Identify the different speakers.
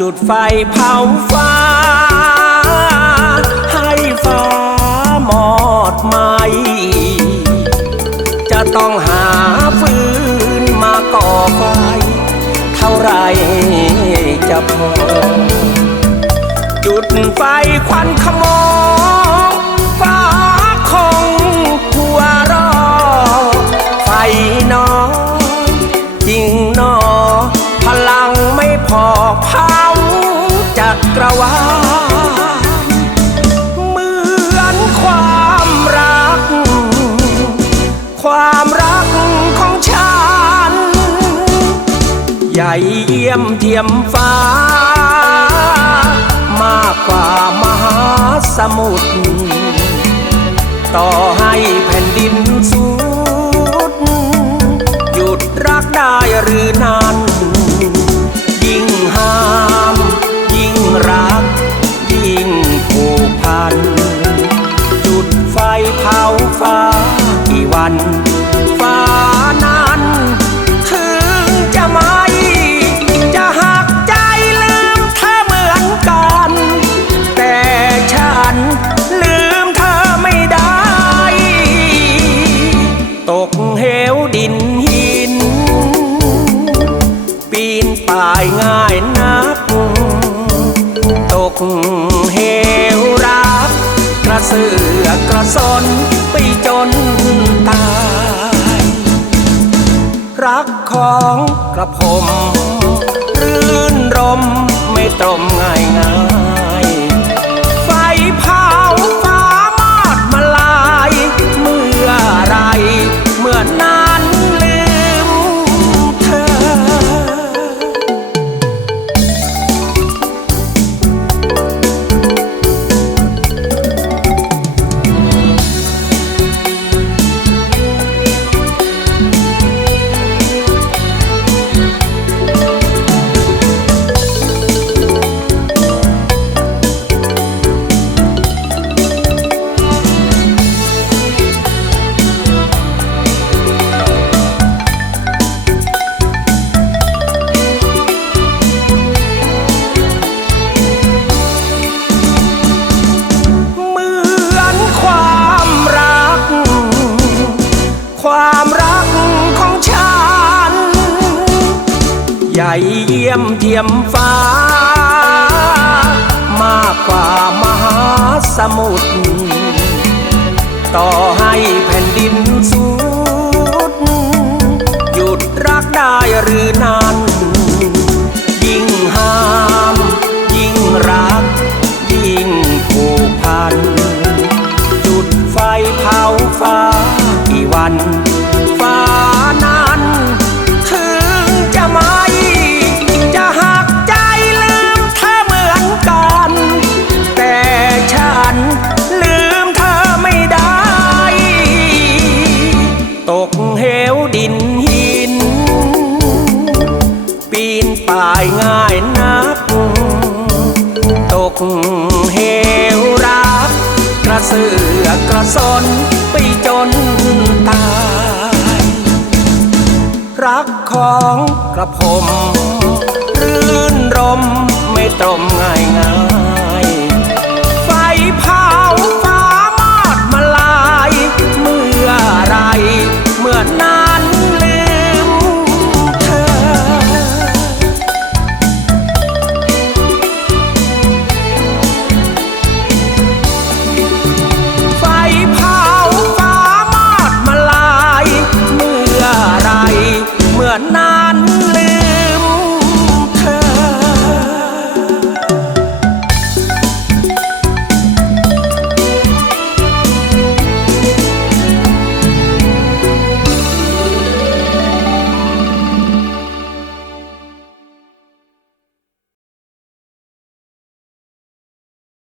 Speaker 1: จุดไฟเผาฟ้า ให้ฟ้ามอดไหม จะต้องหาฟืนมาก่อไฟ เท่าไรจะพอ กรวาลเหมือนความรัก ความรักของฉัน ใหญ่เยี่ยมเทียมฟ้า มากกว่ามหาสมุทรต่อให้แผ่นดินสุด หยุดรักได้หรือนั้นายนักตกเหวรักกระเสือกกระสนไปจนตาย รักของกระผมรื่นรมไม่ตรมง่ายง่าย ใหญ่เยี่ยมเทียมฟ้า มากกว่ามหาสมุทรต่อให้แผ่นดินสุด หยุดรักได้หรือนาน ง่ายนัก ตกเหวรัก กระเสือกกระสนไปจนตาย รักของกระผมรื่นรมไม่ตรมง่ายง่าย